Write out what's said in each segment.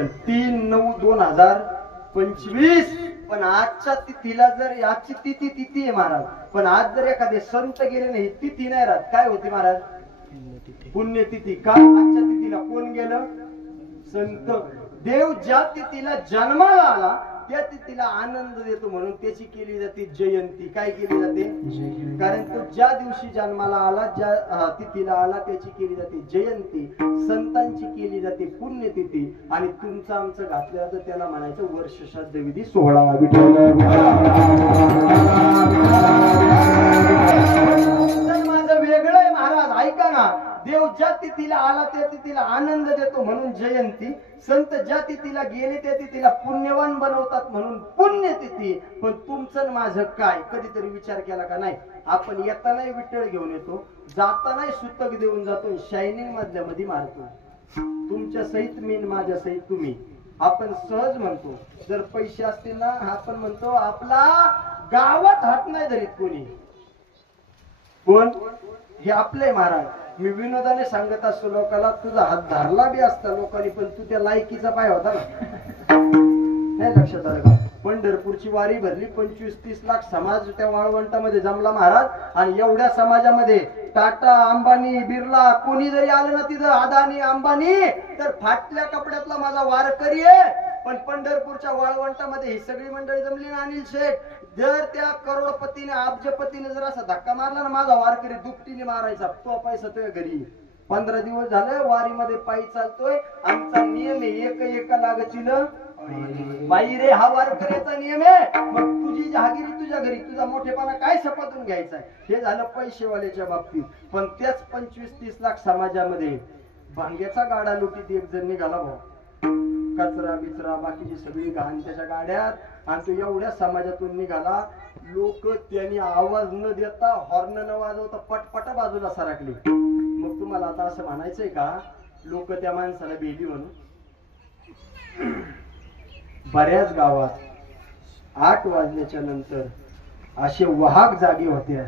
Second 3/9/2025. पण आजच्या तिथीला जर आजची तिथी आहे महाराज, पण आज जर एखादे संत गेले नाही तिथी नाही राहत, काय होती महाराज? पुण्यतिथी. का? आजच्या तिथीला कोण गेलं? संत. देव ज्या तिथीला जन्माला आला त्या तिथीला आनंद देतो म्हणून त्याची केली जाते जयंती. काय केली जाते? कारण तो ज्या दिवशी जन्माला आला, ज्या तिथीला आला त्याची केली जाते जयंती. संतांची केली जाते पुण्यतिथी. आणि तुमचं आमचं घातलं तर त्याला म्हणायचं वर्ष श्राद्ध विधी सोहळा. माझं वेगळं आहे महाराज, ऐका ना. देव ज्या तिथीला आला त्या तिथीला आनंद देतो म्हणून जयंती. संत ज्या तिथीला गेले त्या तिथीला पुण्यवान बनवतात म्हणून पुण्यतिथी. पण तुमचं माझं काय कधीतरी विचार केला का? नाही. आपण येतानाही विठ्ठल घेऊन येतो, जातानाही सुतक देऊन जातो, शायनिंग मधल्या मध्ये मारतो. तुमच्या सहित मी, माझ्या सहित तुम्ही. आपण सहज म्हणतो जर पैसे असतील ना, आपण म्हणतो आपला गावात हात नाही धरीत कोणी. कोण? हे आपले महाराज. मी विनोदाने सांगत असतो लोकांना, तुझा हात धरला बी असता लोकांनी पण तू त्या लायकीचा पाय होता ना. नाही लक्षात आलं का? पंढरपूरची वारी भरली, 25-30 लाख समाज त्या वाळवंटामध्ये जमला महाराज. आणि एवढ्या समाजामध्ये टाटा, अंबानी, बिर्ला कोणी जरी आलं ना तिथं, अदानी, अंबानी, तर फाटल्या कपड्यातला माझा वारकरी आहे. पण पंढरपूरच्या वाळवंटामध्ये ही सगळी मंडळी जमली ना, अनिल शेठ, जर त्या करोडपतीने अब्जपतीने जर असा धक्का मारला ना, माझा वारकरी दुपटीने मारायचा. तो पैसा तुझ्या घरी. 15 दिवस झाले वारीमध्ये पायी चालतोय. आमचा नियम आहे एका लागतील बाई रे, हा वारकऱ्याचा नियम आहे. मग तुझी जहागिरी तुझ्या घरी, तुझा मोठेपणा काय शपथून घ्यायचा? हे झालं पैसेवाल्याच्या बाबतीत. पण त्याच 25-30 लाख समाजामध्ये भांग्याचा गाडा लुटीत एक जण निघाला भाऊ. कचरा बिचरा बाकीची सगळी घाण त्याच्या गाड्यात. आणि तो एवढ्या समाजातून निघाला. लोक त्यांनी आवाज न देता, हॉर्न न वाजवता पटपट बाजूला सरकले. मग तुम्हाला आता असं म्हणायचंय का लोक त्या माणसाला भेली म्हणून? बऱ्याच गावात 8 वाजल्याच्या नंतर असे वाहक जागे होते.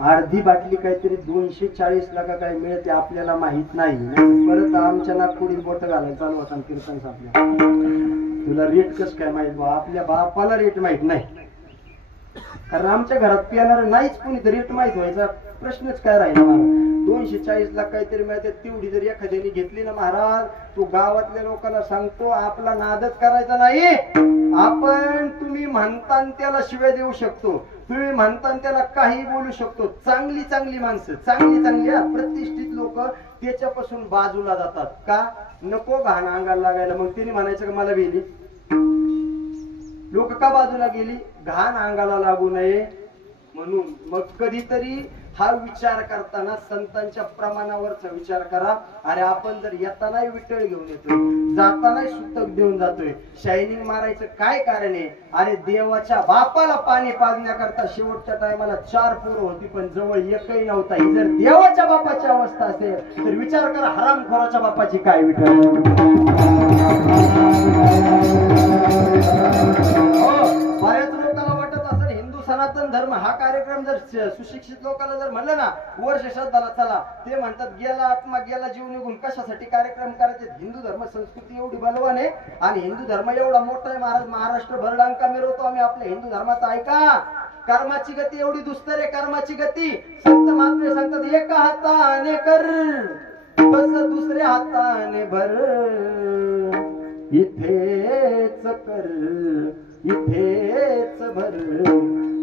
अर्धी बाटली काहीतरी 240 लाख काय मिळते आपल्याला माहित नाही. परत आमच्या नागपुडीत बोट घालायला चालू होता कीर्तन सापल्या. तुला रेट कस काय माहित बा? आपल्या बापाला रेट माहित नाही, कारण आमच्या घरात पिणार नाहीच कोणी, तर रेट माहित व्हायचा प्रश्नच काय राहिला. 240 लाख काहीतरी मिळते. तेवढी जर एखाद्याने घेतली ना महाराज, तो गावातल्या लोकांना सांगतो आपला नादच करायचा नाही. आपण तुम्ही म्हणता त्याला शिव्या देऊ शकतो, तुम्ही म्हणता त्याला काही बोलू शकतो. चांगली माणसं, चांगली प्रतिष्ठित लोक त्याच्यापासून बाजूला जातात. का? नको घाण अंगाला लागायला. मग तिने म्हणायचं का मला गेली? लोक का बाजूला गेली? घाण अंगाला लागू नये म्हणून. मग कधीतरी हा विचार करताना संतांच्या प्रमाणावरचा विचार करा. अरे आपण जर येतानाही विठ्ठल घेऊन येतोय, जातानाही सुतक देऊन जातोय, शायनिंग मारायचं काय कारण आहे? अरे देवाच्या बापाला पाणी पाजण्याकरता शेवटच्या टायमाला 4 पोरं होती पण जवळ एकही नव्हता. ही जर देवाच्या बापाची अवस्था असेल तर विचार करा हरामखोराच्या बापाची काय विठ्ठल. बऱ्याच लोकांना वाटत असेल हिंदू सनातन धर्म हा कार्यक्रम जर सुशिक्षित लोकांना जर म्हणलं ना वर्ष श्राद्धाला चला, ते म्हणतात गेला आत्मा गेला जीव निघून, कशासाठी कार्यक्रम करायचे? हिंदू धर्म संस्कृती एवढी बलवान आहे आणि हिंदू धर्म एवढा मोठा आहे महाराज. महाराष्ट्रभर डांका मिरवतो आम्ही आपल्या हिंदू धर्माचा. ऐका, कर्माची गती एवढी दुस्तर आहे. कर्माची गती संत महात्मे सांगतात एका हाताने कर बस दुसऱ्या हाताने भर, इथेच कर इथेच भर,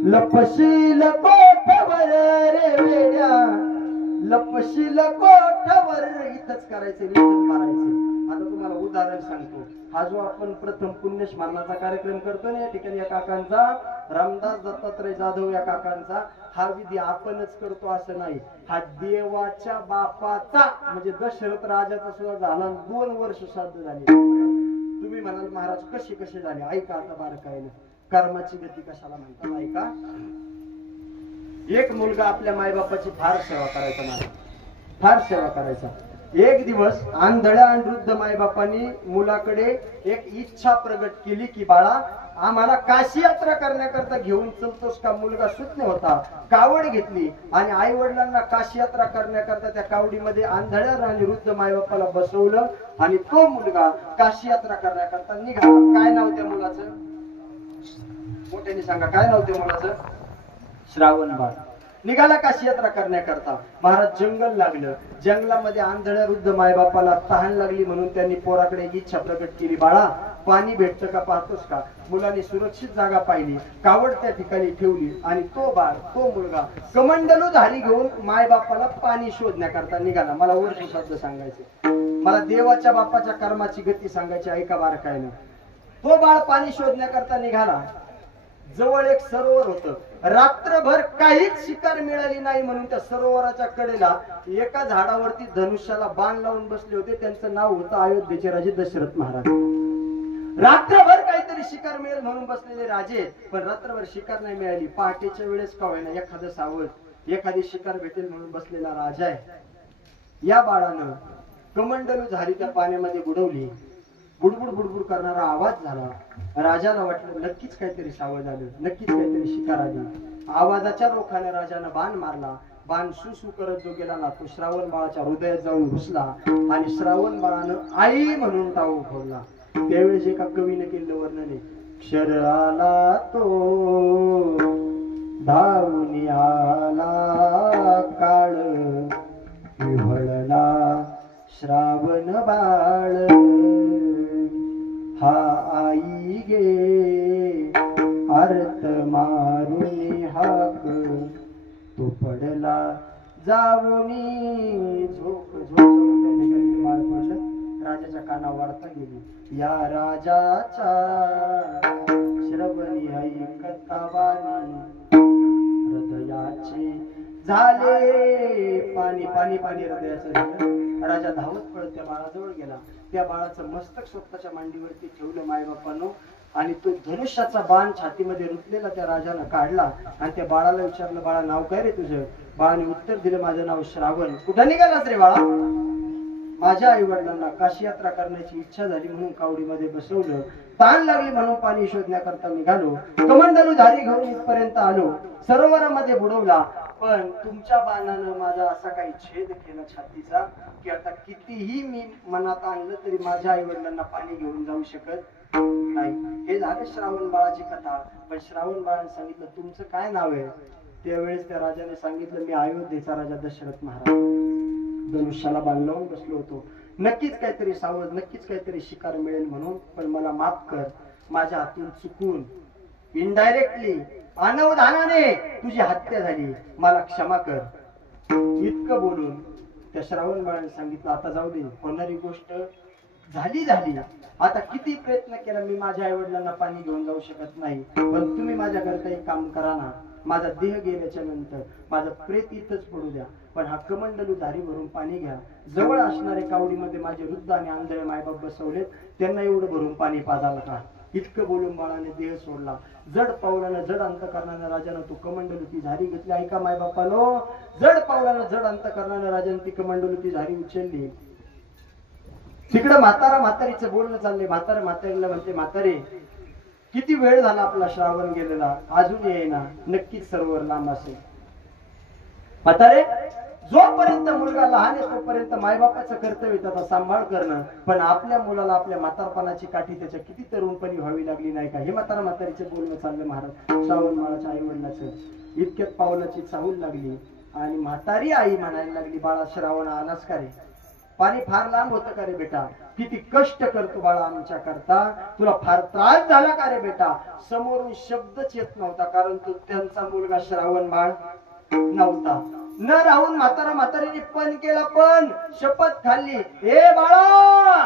लपशील कोठवर रे वेड्या, लपशील कोठवर. इथंच करायचं, इथंच मारायचं. आता तुम्हाला उदाहरण सांगतो. हा जो आपण प्रथम पुण्य स्मरणाचा कार्यक्रम करतो ना, या ठिकाणी या काकांचा, रामदास दत्तात्रय जाधव या काकांचा, हा विधी आपणच करतो असं नाही. हा देवाच्या बापाचा म्हणजे दशरथ राजाचा सुद्धा झाला. 2 वर्ष श्राद्ध झाले. तुम्ही म्हणाल महाराज कसे झाले? ऐका आता बारकाईने. कर्माची गती कशाला म्हणतात ऐका. एक मुलगा आपल्या मायबापाची फार सेवा करायचा महाराज, फार सेवा करायचा. एक दिवस आंधळ्या आणि वृद्ध मायबापांनी मुलाकडे एक इच्छा प्रगट केली की बाळा आम्हाला काशी यात्रा करण्याकरता घेऊन चलतोस का? मुलगा सुज्ञ होता. कावड घेतली आणि आई वडिलांना काशी यात्रा करण्याकरता त्या कावडीमध्ये आंधळ्या आणि वृद्ध मायबापाला बसवलं आणि तो मुलगा काशी यात्रा करण्याकरता निघाला. काय नाव त्या मुलाचं? मोठ्याने सांगा, काय नाव त्या मुलाचं? श्रावण बाळ. निघाला काशी यात्रा करण्याकरता. महाराज जंगल लागलं. जंगलामध्ये आंधळ्या वृद्ध मायबापाला तहान लागली म्हणून त्यांनी पोराकडे एक इच्छा प्रकट केली. बाळा पाणी भेटतं का पाहतोस का? मुलाने सुरक्षित जागा पाहिली, कावड त्या ठिकाणी ठेवली आणि तो मुलगा कमंडलू धारी घेऊन मायबापाला पाणी शोधण्याकरता निघाला. मला वर्ष शब्द सांगायचे, मला देवाच्या बापाच्या कर्माची गती सांगायची, ऐका बारकाईने. तो बाळ पाणी शोधण्याकरता निघाला. जवळ एक सरोवर होतं. रात्रभर काहीच शिकार मिळाली नाही म्हणून त्या सरोवराच्या कडेला एका झाडावरती धनुष्याला बाण लावून बसले होते. त्यांचं नाव होतं अयोध्येचे राजे दशरथ महाराज. रात्रभर काहीतरी शिकार मिळेल म्हणून बसलेले राजे, पण रात्रभर शिकार नाही मिळाली. पहाटेच्या वेळेस का होईना एखादं सावध, एखादी शिकार भेटेल म्हणून बसलेला राजा आहे. या बाळानं कमंडलू झाली त्या पाण्यामध्ये बुडवली. बुडबुड बुडबुड करणारा आवाज झाला. राजाला वाटलं नक्कीच काहीतरी सावध आलं, नक्कीच काहीतरी शिकार आली. आवाजाच्या रोखाने राजानं बाण मारला. बाण सुसू करत जो गेला ना तो श्रावण बाळाच्या हृदयात जाऊन घुसला आणि श्रावण बाळानं आई म्हणून टाळू फोडला. त्यावेळेस एका कवीने केलेलं वर्णन आहे, क्षर आला तो धावून आला काळ विव्हळला श्रावण बाळ हा आई गे अर्थ मारून हाक तो पडला जाऊनी झोप झोप बाळ पडलं. राजाच्या कानावर वार्ता गेली, या राजाच्या श्रवणी ऐकता वाणी हृदयाचे झाले पाणी पाणी पाणी हृदयाचं झालं. राजा धावत पळत त्या बाळाजवळ गेला. त्या बाळाचं मस्तक स्वतःच्या मांडीवरती ठेवलं मायबापानं आणि तो धनुष्याचा बाण छातीमध्ये रुतलेला त्या राजानं काढला आणि त्या बाळाला विचारलं, बाळा नाव काय रे तुझं? बाळाने उत्तर दिलं, माझं नाव श्रावण. कुठं निघालास रे बाळा? माझ्या आई वडिलांना काशी यात्रा करण्याची इच्छा झाली म्हणून कावडीमध्ये बसवलं. ताण लागली म्हणून पाणी शोधण्याकरता निघालो. कमंडलू धारी घेऊन इथपर्यंत आलो. सरोवरामध्ये बुडवला, पण तुमच्या बाणानं माझा असा काही छेद केला छातीचा की आता कितीही मी मनात आणलं तरी माझ्या आई वडिलांना पाणी घेऊन जाऊ शकत नाही. हे झालं श्रावण बाळाची कथा. पण श्रावण बाळाने सांगितलं, तुमचं काय नाव आहे? त्यावेळेस त्या राजाने सांगितलं, मी अयोध्येचा राजा दशरथ महाराज. धनुष्याला बाण लावून बसलो होतो. नक्कीच काहीतरी सावध, नक्कीच काहीतरी शिकार मिळेल म्हणून, पण मला माफ कर. माझ्या हातून चुकून इनडायरेक्टली अनवधानाने तुझी हत्या झाली, मला क्षमा कर. इतकं बोलून त्या श्रावण बाळाने सांगितलं, आता जाऊ दे, होणारी गोष्ट झाली. आता किती प्रयत्न केला मी माझ्या आई वडिलांना पाणी घेऊन जाऊ शकत नाही, पण तुम्ही माझ्याकरता एक काम करा ना. माझा देह गेल्याच्या नंतर माझं प्रेत इथंच पडू द्या, पण हा कमंडलू धारी भरून पाणी घ्या. जवळ असणाऱ्या कावडीमध्ये माझे वृद्ध आणि आंधळे मायबाप बसवलेत, त्यांना एवढं भरून पाणी पाजाल का? इतकं बोलून बाळाने देह सोडला. जड पावलानं जड अंतकरणानं राजानं तू कमंडलू ती झारी घेतली. ऐका मायबापानो, जड पावलानं जड अंतकरणानं राजानं ती कमंडलू ती झारी उचलली. तिकडं म्हातारा म्हातारीचं बोलणं चाललंय. म्हातारा म्हातारीला म्हणते, म्हातारे किती वेळ झाला आपला श्रावण गेलेला, अजून येईना, नक्कीच सरोवर लांब असेल. म्हातारे, जोपर्यंत मुलगा लहान आहे तोपर्यंत मायबापाचं कर्तव्य त्याचा सांभाळ करणं, पण आपल्या मुलाला आपल्या म्हातारपणाची काठी त्याच्या किती तरुणपणी व्हावी लागली नाही का? हे म्हातारा म्हातारीचे बोलणं चाललं महाराज श्रावण बाळाच्या आई वडिलाचं. इतक्यात पावलाची चाहूल लागली आणि म्हातारी आई म्हणायला लागली, बाळा श्रावण आलास का रे? पाणी फार लांब होतं का रे बेटा? किती कष्ट करतो बाळा आमच्या करता, तुला फार त्रास झाला का रे बेटा? समोरून शब्दच येत नव्हता, कारण तो त्यांचा मुलगा श्रावण बाळ नव्हता. न राहून म्हातारा म्हातारीने पण केला, पण शपथ खाल्ली, हे बाळा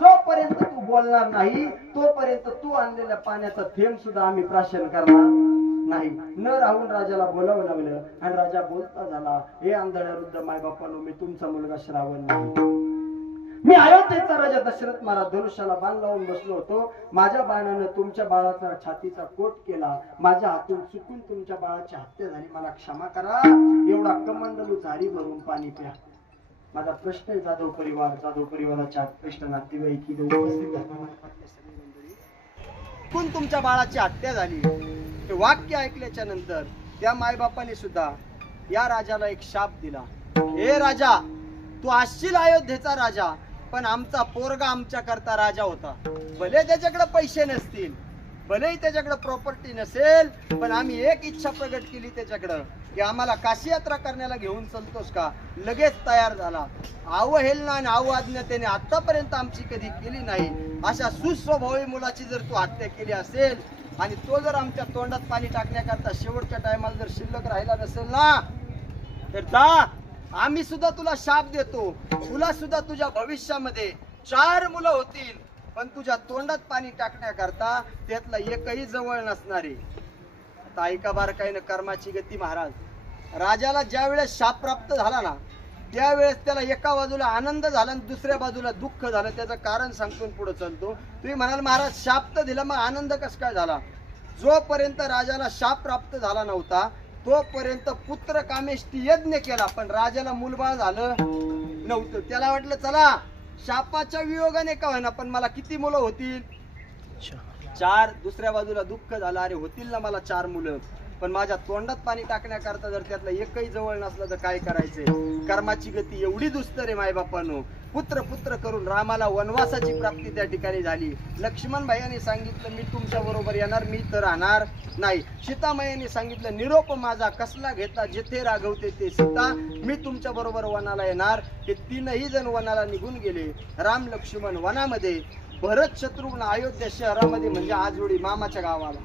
जोपर्यंत तू बोलणार नाही तोपर्यंत तू आणलेल्या पाण्याचा थेंब सुद्धा आम्ही प्राशन करणार नाही. न राहून राजाला बोलावं लागलं आणि राजा बोलता झाला, हे आंधळ्या वृद्ध मायबापानो, मी तुमचा मुलगा श्रावण नाही, मी अयोध्येचा राजा दशरथ महाराज. धनुष्याला बाण लावून बसलो होतो. माझ्या बाणानं तुमच्या बाळाचा छातीचा कोट केला. माझ्या हातून चुकून तुमच्या बाळाची हत्या झाली, मला क्षमा करा. एवढा कमंडलू झारी भरून पाणी प्या. माझा प्रश्न आहे जाधव परिवाराच्या ज्येष्ठ नातेवाईक इथे उपस्थित कोण तुमच्या बाळाची हत्या झाली हे वाक्य ऐकल्याच्या नंतर त्या मायबापाने सुद्धा या राजाला एक शाप दिला, हे राजा तू असशील अयोध्येचा राजा, पण आमचा पोरगा आमच्या करता राजा होता. भले त्याच्याकडे पैसे नसतील, भलेही त्याच्याकडे प्रॉपर्टी नसेल, पण आम्ही एक इच्छा प्रगट केली त्याच्याकडं की आम्हाला काशी यात्रा करण्याला घेऊन चलतोस का? लगेच तयार झाला. अवहेलना आणि अवआज्ञातेने आतापर्यंत आमची कधी केली नाही अशा सुस्वभावी मुलाची जर तू हत्या केली असेल आणि तो जर आमच्या तोंडात पाणी टाकण्याकरता शेवटच्या टायमाला जर शिल्लक राहिला नसेल ना, तर जा, आम्ही सुद्धा तुला शाप देतो. तुला सुद्धा तुझ्या भविष्यामध्ये 4 मुलं होतील, पण तुझ्या तोंडात पाणी टाकण्याकरता त्यातला एकही जवळ नसणारे. आता ऐका बारकाईनं कर्माची गती महाराज. राजाला ज्या वेळेस शाप प्राप्त झाला ना, त्यावेळेस त्याला एका बाजूला आनंद झाला आणि दुसऱ्या बाजूला दुःख झालं. त्याचं कारण सांगतो पुढे चालतो. तुम्ही म्हणाल महाराज शाप तर दिला, मग आनंद कसं काय झाला? जोपर्यंत राजाला शाप प्राप्त झाला नव्हता तोपर्यंत पुत्र कामेष्टी यज्ञ केला, पण राजाला मूलबाळ झालं नव्हतं. त्याला वाटलं चला शापाच्या वियोगाने का होईना पण मला किती मुलं होतील? 4. दुसऱ्या बाजूला दुःख झालं, अरे होतील ना मला 4 मुलं, पण माझ्या तोंडात पाणी टाकण्याकरता जर त्यातलं एकही जवळ नसलं तर काय करायचंय? कर्माची गती एवढी दुस्तर आहे मायबापांनो. पुत्र पुत्र करून रामाला वनवासाची प्राप्ती त्या ठिकाणी झाली. लक्ष्मण भाईयांनी सांगितलं मी तुमच्या बरोबर येणार, मी तर राहणार नाही. सीतामाईंनी सांगितलं निरोप माझा कसला घेता, जेथे रागवते ते सीता, मी तुमच्या बरोबर वनाला येणार. हे 3ही जण वनाला निघून गेले. राम लक्ष्मण वनामध्ये, भरत शत्रुघ्न अयोध्या शहरामध्ये, म्हणजे आजोडी मामाच्या गावाला.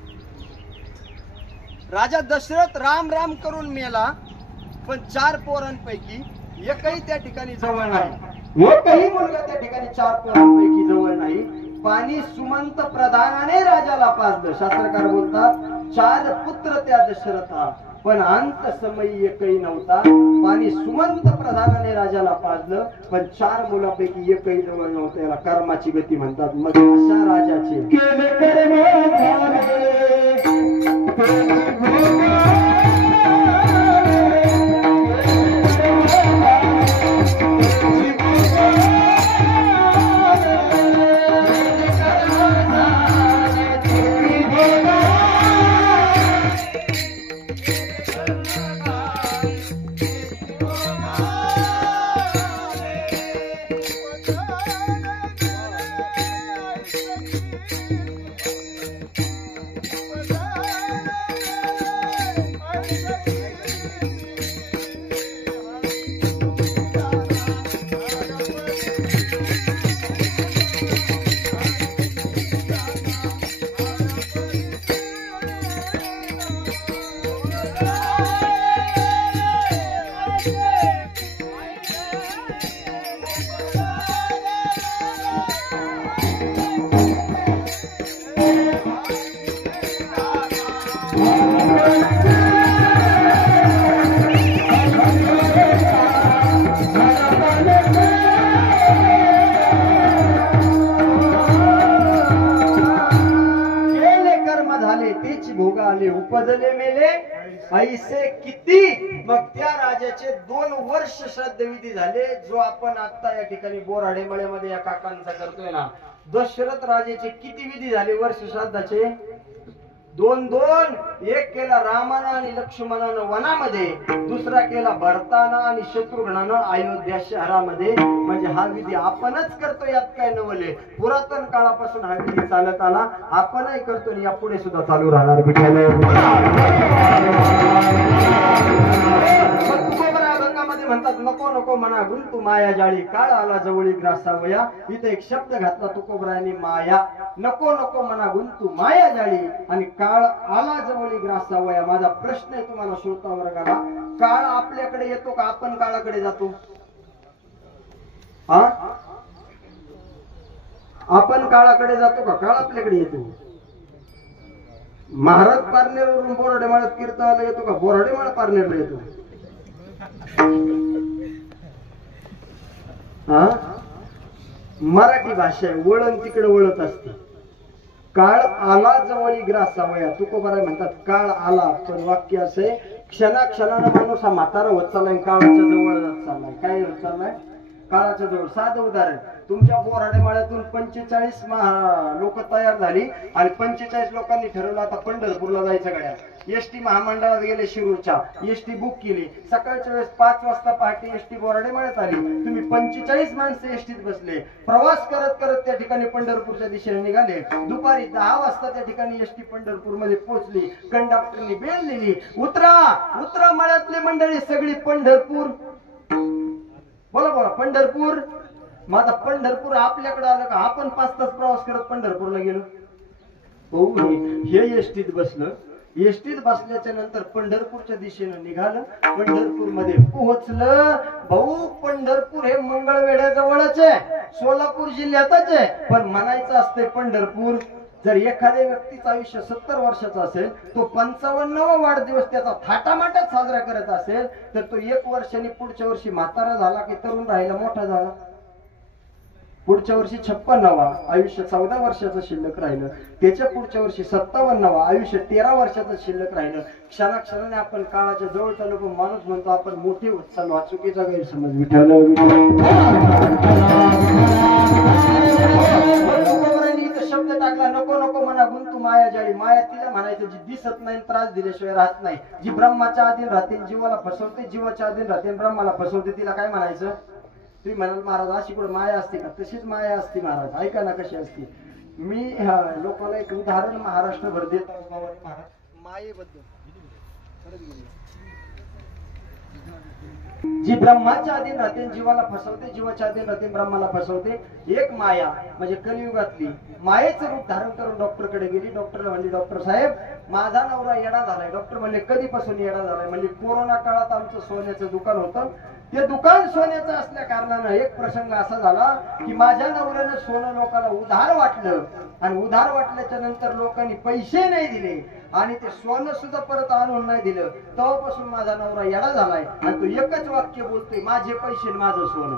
राजा दशरथ राम राम करून मेला, पण 4 पोरांपैकी एकही त्या ठिकाणी जवळ नाही. एकही मुलगा त्या ठिकाणी 4 पोरांपैकी जवळ नाही. पाणी सुमंत प्रधानाने राजाला पाजलं. शास्त्रकार बोलतात 4 पुत्र त्या दशरथा, पण अंत समयी एकही नव्हता. पाणी सुमंत प्रधानाने राजाला पाजलं, पण 4 मुलापैकी एकही जवळ नव्हतं. याला कर्माची गती म्हणतात. मग अशा राजाचे उपजले मेले ऐसे किती. मग त्या राजाचे 2 वर्ष श्राद्धविधी झाले, जो आपण आता या ठिकाणी बोराडे मळ्यामध्ये या काकांचा करतोय ना. दशरथ राजाचे किती विधी झाले वर्ष श्राद्धाचे? 2 एक केला रामानं आणि लक्ष्मणानं वनामध्ये, दुसरा केला भरतानं आणि शत्रुघ्नानं अयोध्या शहरामध्ये. म्हणजे हा विधी आपणच करतो, यात काय नवले. पुरातन काळापासून हा विधी चालत आला, आपणही करतो आणि यापुढे सुद्धा चालू राहणार. म्हणतात नको नको मना गुंतू माया जाळी, काळ आला जवळी ग्रासावया. इथे एक शब्द घातला तुकोबरायांनी, माया. नको नको मना गुंतू माया जाळी आणि काळ आला जवळी ग्रासावया. माझा प्रश्न आहे तुम्हाला श्रोता वर्गाला, काळ आपल्याकडे येतो का आपण काळाकडे जातो? आपण काळाकडे जातो का काळ आपल्याकडे येतो? महाराज पारनेरवरून बोराडे माळ्यात कीर्तनाला येतो का बोराडे माळा पारनेरला येतो? मराठी भाषा वळण तिकडे वळत असते. काळ आला जवळी ग्रासावया. तुकोबाराय म्हणतात काळ आला, पण वाक्य असे क्षणाक्षणानं माणूस हा म्हातारा होत चाललाय, काळाच्या जवळ जात चाललाय. काय होत चाललाय? काळाच्या जवळ. साधं उदाहरण, तुमच्या बोराडे माळ्यातून 45 लोक तयार झाली आणि 45 लोकांनी ठरवलं आता पंढरपूरला जायचं. गड्या एसटी महामंडळात गेले, शिरूरच्या एसटी बुक केली. सकाळच्या वेळेस 5 वाजता पहाटे एसटी बोराडे माळ्यात आली. तुम्ही 45 माणसं एसटीत बसले, प्रवास करत करत त्या ठिकाणी पंढरपूरच्या दिशेने निघाले. दुपारी 10 वाजता त्या ठिकाणी एसटी पंढरपूर मध्ये पोहोचली. कंडक्टरनी बेल दिली, उतरा उतरा. मळ्यातली मंडळी सगळी पंढरपूर. बोला बोला, पंढरपूर. मग आता पंढरपूर आपल्याकडे आलं का? आपण 5 तास प्रवास करत पंढरपूरला गेलो. हो, हे एसटीत बसलं. एसटीत बसल्याच्या नंतर पंढरपूरच्या दिशेनं निघालं. पंढरपूर मध्ये पोहोचलं. भाऊ, पंढरपूर हे मंगळवेढ्याजवळच आहे, सोलापूर जिल्ह्यातच आहे. पण म्हणायचं असते पंढरपूर. जर एखाद्या व्यक्तीचं आयुष्य 70 वर्षाचं असेल, तो 55वा वाढदिवस त्याचा थाटामाटात साजरा करत असेल, तर तो 1 वर्षाने पुढच्या वर्षी म्हातारा झाला की तरुण राहिला, मोठा झाला. पुढच्या वर्षी 56वा, आयुष्य 14 वर्षाचं शिल्लक राहिलं. त्याच्या पुढच्या वर्षी 57वा, आयुष्य 13 वर्षाचं शिल्लक राहिलं. क्षणाक्षणाने आपण काळाच्या जवळ चालू, पण माणूस म्हणतो आपण मोठे होत चालू. हा चुकीचा गैरसमज. विठ्ठल शब्द टाकला, नको नको म्हणा गुंतू माया जाळी. माया तिला म्हणायचं जी दिसत नाही, त्रास दिल्याशिवाय राहत नाही, जी ब्रह्माच्या अधीन राहते, जीवाला फसवते, जीवाच्या अधीन राहते, ब्रह्माला फसवते. तिला काय म्हणायचं? तुम्ही म्हणाल महाराज अशी कुठे माया असते का? तशीच माया असते महाराज. ऐका ना कशी असते. मी लोकांना एक उदाहरण महाराष्ट्रभर देत मायेबद्दल. जी ब्रह्माच्या अधीन राहते, जीवाला फसवते, जीवाच्या अधीन राहते, ब्रह्माला फसवते. एक माया म्हणजे कलियुगातली मायेचं रूप धारण करून डॉक्टर कडे गेली. डॉक्टर म्हणले, डॉक्टर साहेब माझा नवरा येडा झालाय. डॉक्टर म्हणले, कधीपासून येडा झालाय? म्हणजे कोरोना काळात आमचं सोन्याचं दुकान होतं. ते दुकान सोन्याचं असल्या कारणानं एक प्रसंग असा झाला की माझ्या नवऱ्यानं सोनं लोकांना उधार वाटलं आणि उधार वाटल्याच्या नंतर लोकांनी पैसे नाही दिले आणि ते सोनं सुद्धा परत आणून नाही दिलं. तेव्हापासून माझा नवरा येडा झालाय आणि तो एकच वाक्य बोलतोय, माझे पैसे आणि माझं सोनं.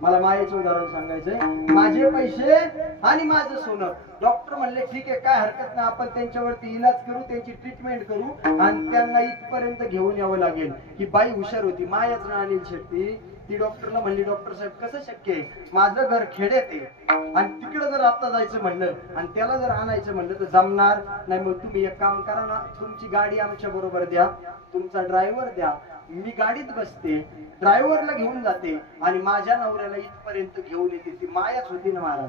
मला मायेचं उदाहरण सांगायचंय, माझे पैसे आणि माझं सोनं. डॉक्टर म्हणले, ठीक आहे, काय हरकत नाही, आपण त्यांच्यावरती इलाज करू, त्यांची ट्रीटमेंट करू आणि त्यांना इथपर्यंत घेऊन यावं लागेल. ही बाई हुशार होती, मायाच ना अनिल शेट्टी. ती डॉक्टरला म्हणली, डॉक्टर साहेब कसं शक्य आहे? माझं घर खेड्यात आहे आणि तिकडे जर आता जायचं म्हणलं आणि त्याला जर आणायचं म्हणलं तर जमणार नाही. मग तुम्ही एक काम करा ना, तुमची गाडी आमच्या बरोबर द्या, तुमचा ड्रायव्हर द्या, मी गाडीत बसते, ड्रायव्हरला घेऊन जाते आणि माझ्या नवऱ्याला इथपर्यंत घेऊन येते. ती मायाच होती ना महाराज.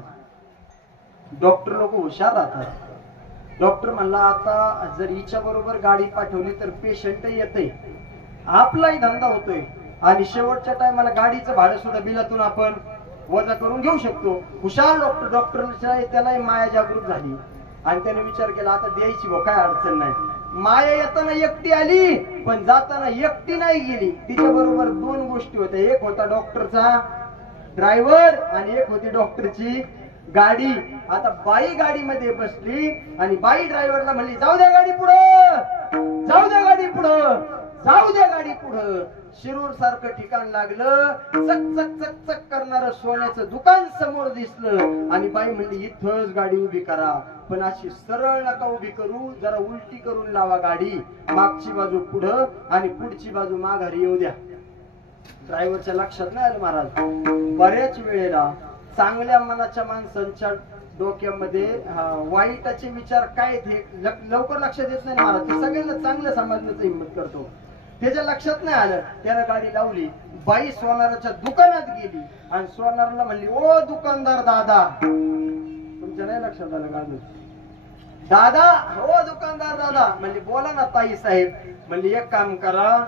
डॉक्टर लोक हुशार राहतात. डॉक्टर म्हणला, आता जर हिच्या बरोबर गाडी पाठवली तर पेशंट येते, आपलाही धंदा होतोय आणि शेवटच्या टायमाला गाडीचं भाडं सुद्धा बिलातून आपण वजा करून घेऊ शकतो. हुशार डॉक्टर. डॉक्टरच्या त्यालाही माया जागृत झाली आणि त्याने विचार केला, आता द्यायची भाऊ, काय अडचण नाही. माया येताना एकटी आली पण जाताना एकटी नाही गेली. तिच्या बरोबर 2 गोष्टी होत्या. एक होता डॉक्टरचा ड्रायव्हर आणि एक होती डॉक्टरची गाडी. आता बाई गाडीमध्ये बसली आणि बाई ड्रायव्हरला म्हणली, जाऊ द्या गाडी पुढं, जाऊ द्या गाडी पुढं, जाऊ द्या गाडी पुढं. शिरूर सारखं ठिकाण लागलं, चक चक चक चक करणारं सोन्याचं दुकान समोर दिसलं आणि बाई म्हणली, इथंच गाडी उभी करा, पण अशी सरळ नका उभी करू, जरा उलटी करून लावा गाडी, मागची बाजू पुढं आणि पुढची बाजू माघारी येऊ द्या. ड्रायव्हरच्या लक्षात नाही आलं महाराज. बऱ्याच वेळेला चांगल्या मनाच्या माणसांच्या डोक्यामध्ये वाईटाचे विचार काय ते लवकर लक्षात येत नाही महाराज. ते सगळ्यांना चांगलं समजण्याचा हिंमत करतो. त्याच्या लक्षात नाही आलं, त्यानं गाडी लावली. बाई सोनाराच्या दुकानात गेली आणि सोनाराला म्हणली, ओ दुकानदार दादा. तुमच्या नाही लक्षात आलं का? दादा, हो दुकानदार दादा. म्हणली, बोला ना ताई साहेब. म्हणली, एक काम करा,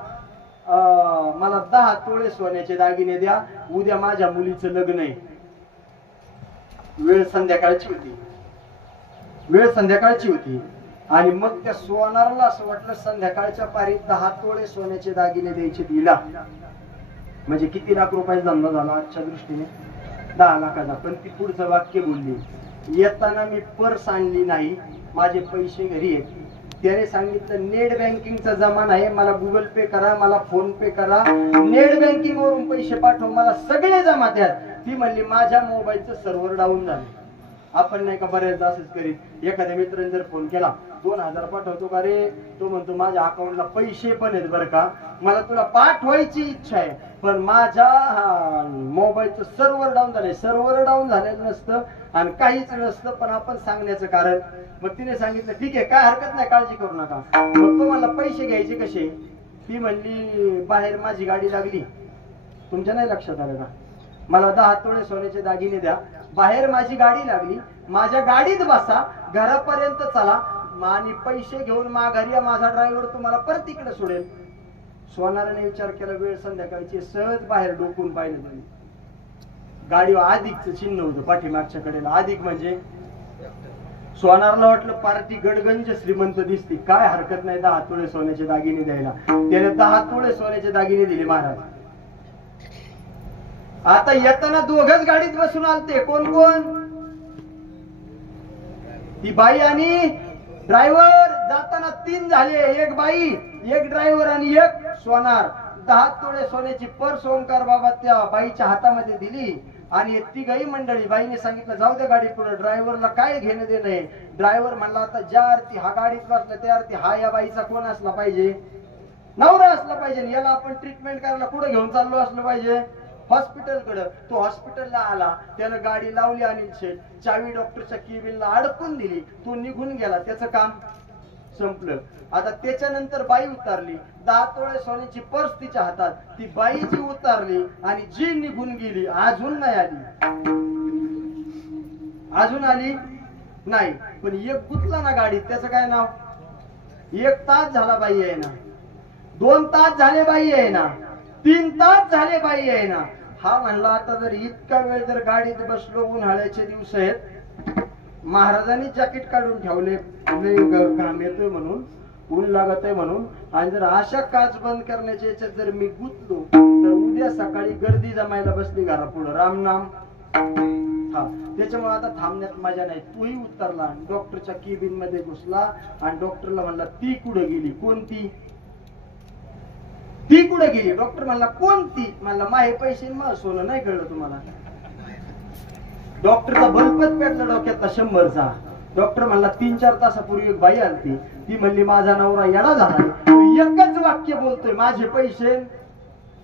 मला 10 तोळे सोन्याचे दागिने द्या, उद्या माझ्या मुलीचं लग्न आहे. वेळ संध्याकाळची होती, वेळ संध्याकाळची होती आणि मग त्या सोनाराला असं वाटलं संध्याकाळच्या पारी 10 तोळे सोन्याचे दागिने द्यायचे तिला. म्हणजे किती लाख रुपयाचा धंदा झाला आजच्या दृष्टीने? 10 लाखाचा. पण ती पुढचं वाक्य बोलली, येताना मी पर्स आणली नाही, माझे पैसे घरी आहेत. त्याने सांगितलं, नेट बँकिंगचा जमाना आहे, मला गुगल पे करा, मला फोन पे करा, नेट बँकिंग वरून पैसे पाठव, मला सगळे जमा द्या. ती म्हणली, माझ्या मोबाईलचं सर्व्हर डाऊन झालं. आपण नाही का बऱ्याचदा असंच करीत, एखाद्या मित्राने जर फोन केला 2000 पाठवतो का रे, तो म्हणतो माझ्या अकाउंटला पैसे पण आहेत बरं का, मला तुला पाठवायची इच्छा आहे, पण माझ्या मोबाईलचं सर्व्हर डाऊन झालंय. सर्व्हर डाऊन झालेलं नसतं आणि काहीच नसतं, पण आपण सांगण्याचं कारण. मग तिने सांगितलं ठीक आहे काय हरकत नाही, काळजी करू नका. मग तो मला पैसे घ्यायचे कसे, ती म्हणली बाहेर माझी गाडी लागली. तुमच्या नाही लक्षात आलं का, मला 10 तोळे सोन्याचे दागिने द्या, बाहेर माझी गाडी लागली, माझ्या गाडीत बसा, घरापर्यंत चला आणि पैसे घेऊन माघारी या, माझा ड्रायव्हर तुम्हाला परत तिकडे सोडेल. सोनाराने विचार केला, वेळ संध्याकाळची, सहज बाहेर डोकून पाहिलं त्यांनी. गाडीवर अधिकचं चिन्ह होतं पाठीमागच्या कडेला. अधिक म्हणजे सोनारला वाटलं पार्टी गडगंज श्रीमंत दिसती, काय हरकत नाही 10 तोळे सोन्याचे दागिने द्यायला. त्याने 10 तोळे सोन्याचे दागिने दिले महाराज. आता येताना दोघच गाडीत बसून आलते. कोण कोण, ती बाई आणि ड्रायव्हर. जाताना 3 झाले, एक बाई, एक ड्रायव्हर आणि एक सोनार. 10 तोळे सोन्याची पर्स ओंकार बाबा त्या बाईच्या हातामध्ये दिली आणि तिघही मंडळी. बाईने सांगितलं जाऊ द्या गाडी पुढे, ड्रायव्हरला काय घेणं देणं आहे. ड्रायव्हर म्हणला आता ज्या अर्थी हा गाडीत बसला त्या अर्थी हा या बाईचा कोण असला पाहिजे, नवरा असला पाहिजे. याला आपण ट्रीटमेंट करायला कुठे घेऊन चाललो असलं पाहिजे, हॉस्पिटल कडे. तो हॉस्पिटलला आला, त्यानं गाडी लावली अनिल शेठ, चावी डॉक्टरच्या केबिनला अडकून दिली, तो निघून गेला, त्याचं काम संपलं. आता त्याच्यानंतर बाई उतरली, 10 तोळे सोन्याची पर्स तिच्या हातात. ती बाई जी उतरली आणि जी निघून गेली, अजून नाही आली. अजून आली नाही, पण एक गुतला ना गाडीत, त्याचं काय नाव. 1 तास झाला बाई आहे ना, 2 तास झाले बाई आहे ना, 3 तास झाले बाई आहे ना. हा म्हणला आता जर इतका वेळ जर गाडीत बसलो, उन्हाळ्याचे दिवस आहेत, महाराजांनी जॅकेट काढून ठेवले, घाम येतोय म्हणून, ऊन लागत आहे म्हणून, आणि जर अशा काच बंद करण्याच्या याच्यात जर मी गुंतलो तर उद्या सकाळी गर्दी जमायला बसली घरापुढं, रामनाम. हा, त्याच्यामुळे आता थांबण्यात मजा नाही. तोही उतरला, डॉक्टरच्या केबिन मध्ये घुसला आणि डॉक्टरला म्हणला ती कुठे गेली, कोणती ती कुठे गेली. डॉक्टर म्हणला कोणती, म्हणला माहे पैसे मग सोनं. नाही कळलं तुम्हाला. डॉक्टरचा बल्बच पेटला डोक्यातला 100चा. डॉक्टर म्हणला 3-4 तासापूर्वी एक बाई आलती, ती म्हणली माझा नवरा येडा झाला, एकच वाक्य बोलतोय माझे पैसे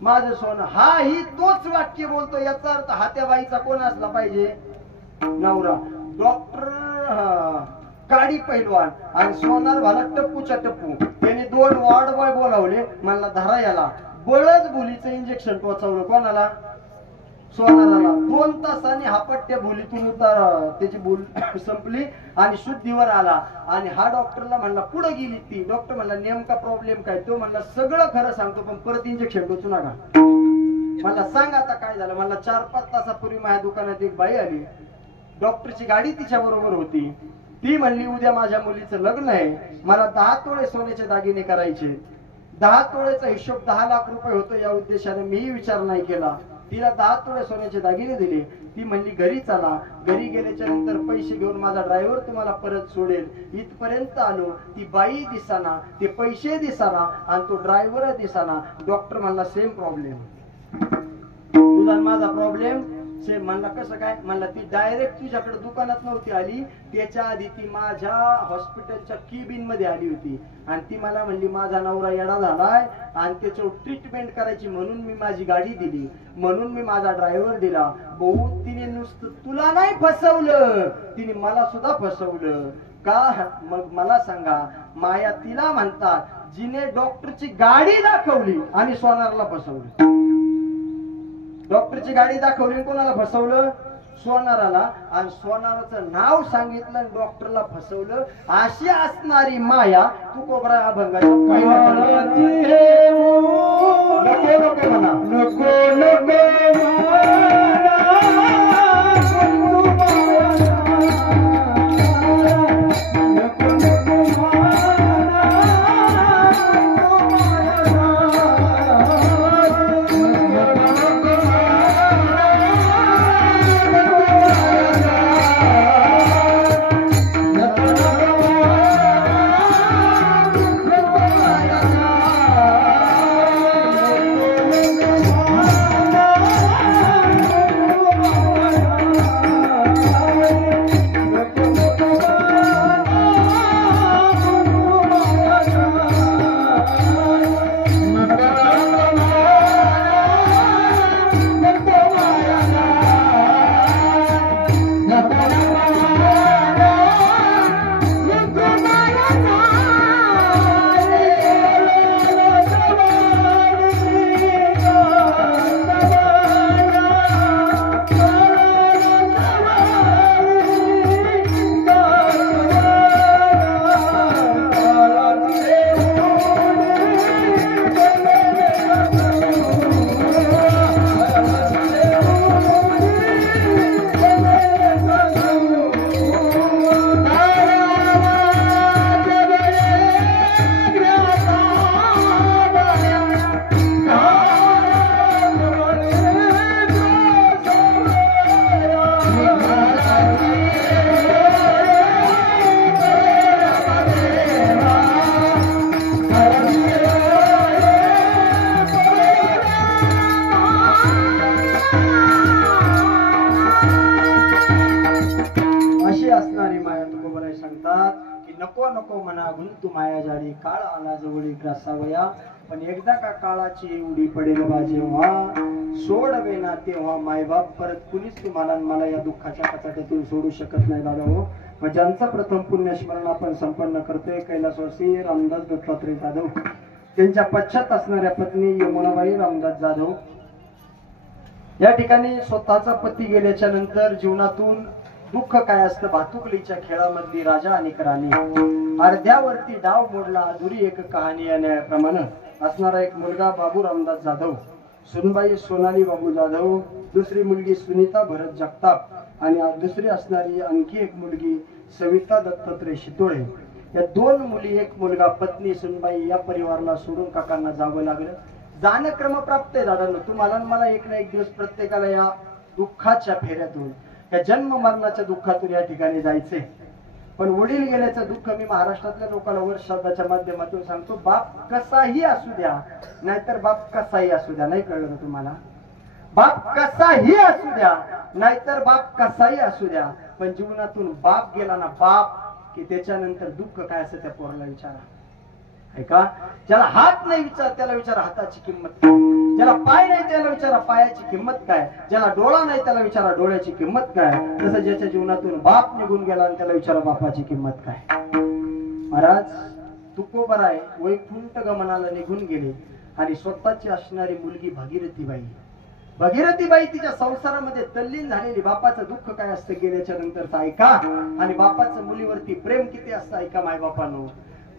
माझं सोनं. हा ही तोच वाक्य बोलतोय, याचा अर्थ हा त्या बाईचा कोण असला पाहिजे, नवरा. डॉक्टर गाडी पैलवान आणि सोनार भाला टप्पूच्या टप्पू. त्याने 2 वॉर्ड बॉय बोलावले, म्हणला धरा याला. बळच भुलीचं इंजेक्शन टोचवलं, कोणाला, सोनाराला. 2 तासांनी हा पट्ट्या भुलीतून त्याची भूल संपली आणि शुद्धीवर आला. आणि हा डॉक्टरला म्हणला कुठं गेली ती. डॉक्टर म्हणला नेमका प्रॉब्लेम काय. तो म्हणला सगळं खरं सांगतो, पण परत इंजेक्शन टोचू नका. मला सांग आता काय झालं. मला 4-5 तासापूर्वी माझ्या दुकानात एक बाई आली, डॉक्टरची गाडी तिच्या बरोबर होती. ती म्हणली उद्या माझ्या मुलीचं लग्न आहे, मला 10 तोळे सोन्याचे दागिने करायचे. 10 तोळेचा हिशोब 10 लाख रुपये होतो. या उद्देशाने मीही विचार नाही केला. तिला 10 तोळे सोन्याचे दागिने दिले. ती म्हणली घरी चला. घरी गेल्याच्या नंतर पैसे घेऊन माझा ड्रायव्हर तुम्हाला परत सोडेल. इथपर्यंत आलो, ती बाई दिसाना, ते पैसे दिसाना आणि तो ड्रायव्हर दिसाना. डॉक्टर म्हणला सेम प्रॉब्लेम, तुझा माझा प्रॉब्लेम सेम. म्हणला कसं काय. म्हणला ती डायरेक्ट तुझ्याकडे दुकानात नव्हती आली, त्याच्या आधी ती माझ्या हॉस्पिटलच्या केबिन मध्ये आली होती आणि ती मला म्हणली माझा नवरा येडा झालाय आणि त्याच्यावर ट्रीटमेंट करायची म्हणून मी माझी गाडी दिली, म्हणून मी माझा ड्रायव्हर दिला. भाऊ तिने नुसतं तुला नाही फसवलं, तिने मला सुद्धा फसवलं का. मग मला सांगा, माया तिला म्हणतात जिने डॉक्टरची गाडी दाखवली आणि सोनारला फसवलं. डॉक्टरची गाडी दाखवली, कोणाला फसवलं, सोनाराला. आणि सोनाराचं नाव सांगितलं आणि डॉक्टरला फसवलं. अशी असणारी माया तू कोबरा अभंगाच्या पहिल्या म्हणा नको नको म्हणा गुंतू माया जाडी, काळ आला जवळी ग्रासावया, पण एकदा का काळाची उडी पडेल बा जेव्हा, सोडवे ना तेव्हा मायबाप परत कुणीच तुम्हाला मला या दुःखाच्या कचाट्यातून सोडू शकत नाही दादा हो. मग ज्यांचं प्रथम पुण्यस्मरण आपण संपन्न करतोय कैलासवासी रामदास दत्तात्रय जाधव, त्यांच्या पश्चात असणाऱ्या पत्नी यमुनाबाई रामदास जाधव, या ठिकाणी स्वतःचा पती गेल्याच्या नंतर जीवनातून दुःख काय असतं, भातुकलीच्या खेळामधली राजा आणि राणी, अर्ध्यावरती डाव मोडला अधुरी एक कहाणी या न्यायाप्रमाणे असणारा एक मुलगा बाबू रामदास जाधव, सुनबाई सोनाली बाबू जाधव, दुसरी मुलगी सुनीता भरत जगताप आणि दुसरी असणारी आणखी एक मुलगी सविता दत्तात्रय शितोळे. या दोन मुली एक मुलगा पत्नी सुनबाई या परिवाराला सोडून काकांना जावं लागलं. जाणं क्रमप्राप्त आहे दादांनो, तुम्हाला मला एक ना एक दिवस प्रत्येकाला या दुःखाच्या फेऱ्यातून, या जन्म मरणाच्या दुःखातून या ठिकाणी जायचंय. पण वडील गेल्याचं दुःख मी महाराष्ट्रातल्या लोकांना वर शब्दाच्या माध्यमातून सांगतो, बाप कसाही असू द्या नाहीतर बाप कसाही असू द्या, नाही कळलं का तुम्हाला? बाप कसाही असू द्या नाहीतर बाप कसाही असू द्या, पण जीवनातून बाप गेला ना बाप, की त्याच्यानंतर दुःख काय असं त्या पोराला विचारा. ऐका, ज्याला हात नाही विचार त्याला विचारा हाताची किंमत काय, ज्याला पाय नाही त्याला विचारा पायाची किंमत काय, ज्याला डोळा नाही त्याला विचारा डोळ्याची किंमत काय, तसं ज्याच्या जीवनातून बाप निघून गेला आणि त्याला विचारा बापाची किंमत काय. महाराज तुकोबराय वैकुंठ गमनाला निघून गेले आणि स्वतःची असणारी मुलगी भागीरथीबाई तिच्या संसारामध्ये तल्लीन झालेली. बापाचं दुःख काय असतं गेल्याच्या नंतर ऐका, आणि बापाचं मुलीवरती प्रेम किती असतं ऐका मायबापानो.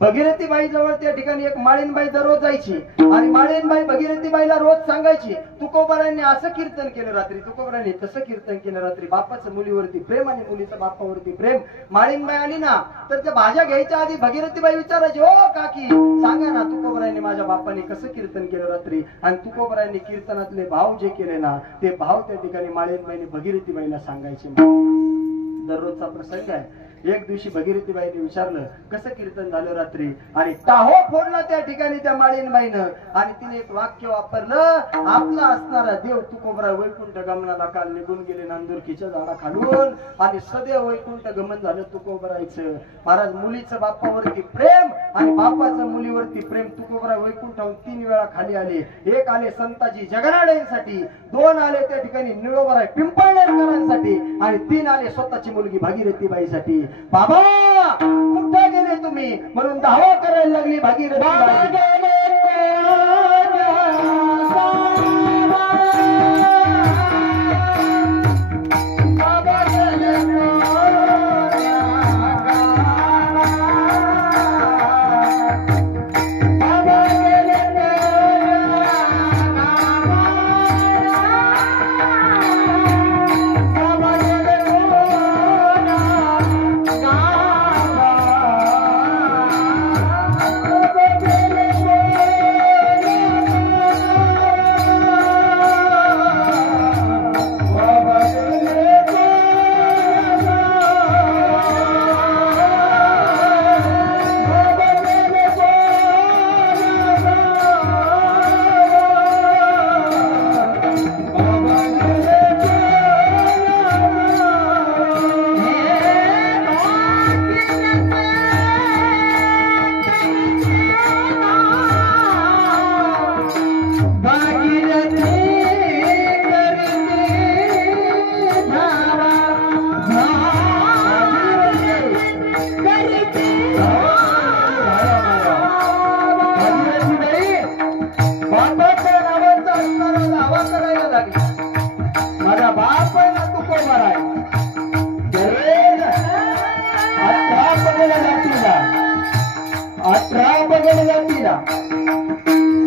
भगीरथीबाई जवळ त्या ठिकाणी एक माळीनबाई दररोज जायची आणि माळीनबाई भगीरथीबाईला रोज सांगायची, तुकोबारायांनी असं कीर्तन केलं रात्री, तुकोबारायांनी तसं कीर्तन केलं रात्री. बापाचं मुलीवरती प्रेम आणि मुलीचं बापावरती प्रेम. माळीनबाई आली ना तर त्या भाज्या घ्यायच्या आधी भगीरथीबाई विचारायची, ओ काकी सांगा ना तुकोबारायांनी माझ्या बापाने कसं कीर्तन केलं रात्री, आणि तुकोबारायांनी कीर्तनातले भाव जे केले ना ते भाव त्या ठिकाणी माळीनबाईने भगीरथीबाईला सांगायचे. दररोजचा प्रसंग आहे. एक दिवशी भगीरथीबाईने विचारलं कसं कीर्तन झालं रात्री, आणि टाहो फोडला त्या ठिकाणी त्या माळीनबाईनं, आणि तिने एक वाक्य वापरलं, आपला असणारा देव तुकोबरा वैकुंठ गमनाला काल निघून गेले नांदुरकीच्या झाडा खालून, आणि सदैव वैकुंठ गमन झालं तुकोबरायचं. महाराज मुलीचं बापावरती प्रेम आणि बापाचं मुलीवरती प्रेम. तुकोबरा वैकुंठाहून 3 वेळा खाली आले. एक आले संताजी जगनाड्यांसाठी, 2 आले त्या ठिकाणी निळोबराय पिंपळनेरकरांसाठी, आणि 3 आले स्वतःची मुलगी भागीरथीबाईसाठी. बाबा कुठे गेले तुम्ही म्हणून दावा करायला लागली भागीरथी.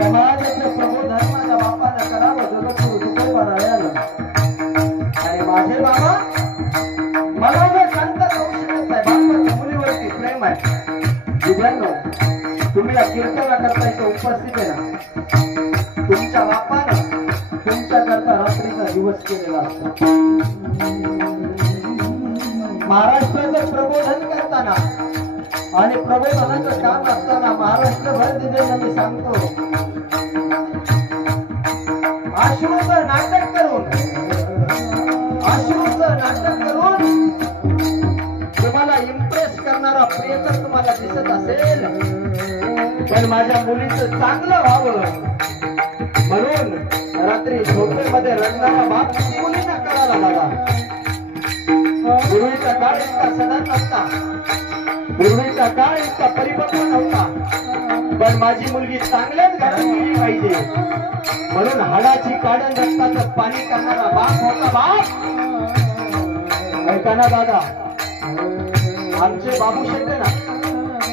समाजाचं प्रबोधन माझ्या बापानं करावं, जगद्गुरु तुकोबारायानं. आणि माझे बाबा मला सांगता येऊ शकत नाही, बापाच्या मुलीवरती प्रेम आहे. विद्यार्थ्यांनो तुम्ही या कीर्तना करता इथे उपस्थित आहे ना, तुमच्या बापानं तुमच्या करता रात्रीचा दिवस केलेला असतो. महाराष्ट्राचं प्रबोधन करताना आणि प्रबोधनाचं काम असताना महाराष्ट्रभर दिलेलं मी सांगतो, अश्रूचं नाटक करून तुम्हाला इम्प्रेस करणारा प्रियकर तुम्हाला दिसत असेल, पण माझ्या मुलीचं चांगलं व्हावं म्हणून रात्री झोपेमध्ये रडणारा बाप मुलींना कळाला दादा. पूर्वीचा काळ इतका सदा नव्हता, पूर्वीचा काळ इतका परिपक्व नव्हता, पण माझी मुलगी चांगल्याच घरात गेली पाहिजे म्हणून हाडाची काढण रक्ताचं पाणी करणारा बाप होता बाप. ऐका ना दादा, आमचे बाबू शेटे ना,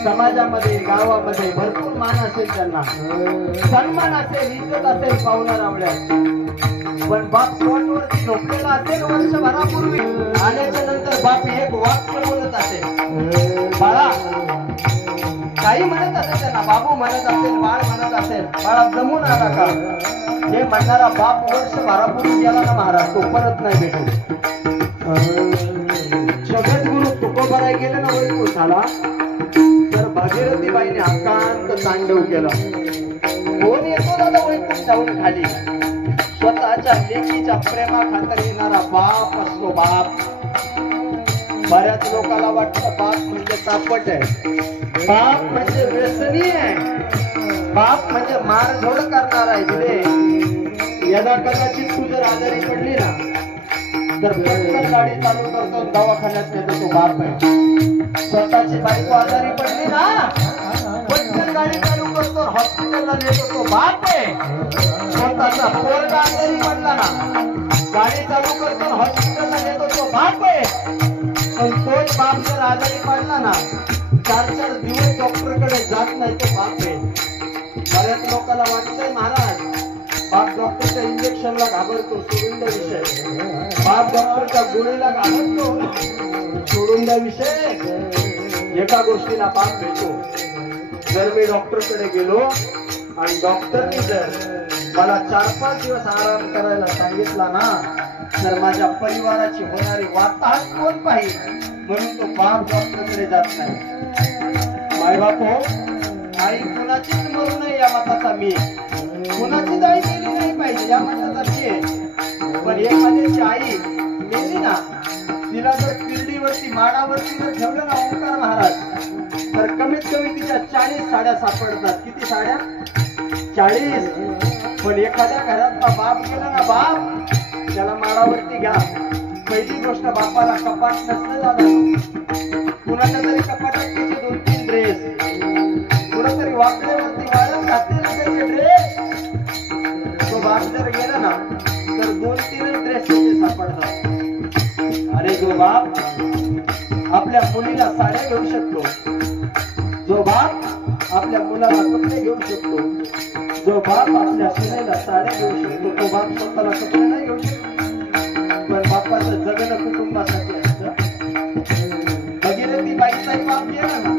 समाजामध्ये गावामध्ये भरपूर मान असेल, त्यांना सन्मान असेल, इज्जत असेल पाहुणा रावल्यात, पण बाप कोणवरती झोपलेला असेल वर्षभरापूर्वी आल्याच्या नंतर बाप एक वाक्य बोलत असेल, बाळा काही म्हणत असेल, त्यांना बाबू म्हणत असेल, बाळ म्हणत असेल, बाळा जमून आला का, हे म्हणणारा बाप वर्षभरापूर्वी गेला ना महाराज, तो परत नाही भेटू. जगद्गुरु तुकोबाराय गेले ना वैकुंठाला, तर भागीरथी बाईने अकांत तांडव केलं. कोण येतो दादा वैकुंठावरून खाली, स्वतःच्या लेकीच्या प्रेमाखातर येणारा बाप असतो बाप. बऱ्याच लोकांना वाटतं बाप म्हणजे तापट आहे, बाप म्हणजे व्यसनी आहे, बाप म्हणजे मारझोड करणार आहे. तिथे यदा कदाचित तू जर आजारी पडली ना, तर पटकन गाडी चालू करतो, दवाखान्यात नेतो, तो बाप आहे. स्वतःची बायको आजारी पडली ना, पटकन गाडी चालू करतो, हॉस्पिटलला नेतो, तो बाप आहे. स्वतःचा पोरगा आजारी पडला ना, गाडी चालू करतो, हॉस्पिटलला नेतो, तो बाप आहे. पण तोच बाप जर आजारी पडला ना, 4-4 दिवस डॉक्टरकडे जात नाही, तो बाप आहे. बऱ्याच लोकांना वाटतंय महाराज बाप डॉक्टरच्या इंजेक्शनला घाबरतो, सोडून द्या विषय. बाप डॉक्टरच्या गोळीला घाबरतो, सोडून द्या विषय. एका गोष्टीला बाप भेटतो. जर मी डॉक्टरकडे गेलो आणि डॉक्टरनी जर मला 4-5 दिवस आराम करायला सांगितला ना, तर माझ्या परिवाराची होणारी वार्ताहर कोण पाहिजे म्हणून तो बाप डॉक्टरकडे जात नाही. मायबापो, आई कुणाचीच मरू नये या मताचा मी, कुणाचीच आई गेली नाही पाहिजे या मताचा मी आहे. पण एखाद्याची आई गेली ना, तिला जर किरडीवरती माडावरती जर ठेवलं ना ओंकार महाराज, तर कमीत कमी तिच्या 40 साड्या सापडतात. किती साड्या? 40. पण एखाद्या घरातला बाप गेला ना, बाप त्याला माडावरती घ्या. पहिली गोष्ट, बापाला कपाट नसलं दादा, कुणाच्या तरी कपाटात त्याचे 2-3 ड्रेस, कुणातरी वाकड्यावरती वाळत घातलेले त्याचे ड्रेस. तो बाप जर गेला ना, तर 2-3 ड्रेस त्याचे सापडतात. अरे जो बाप आपल्या मुलीला साड्या घेऊ शकतो, जो बाप आपल्या मुलाला कपडे घेऊ शकतो, जो बाप आपल्या सुनेला साड्या घेऊ शकतो, तो बाप स्वतःला कपडे नाही घेऊ शकतो. पण बापाचं जगणं कुटुंबासाठी असतं. भगीरथी बाईचाही बाप गेला ना,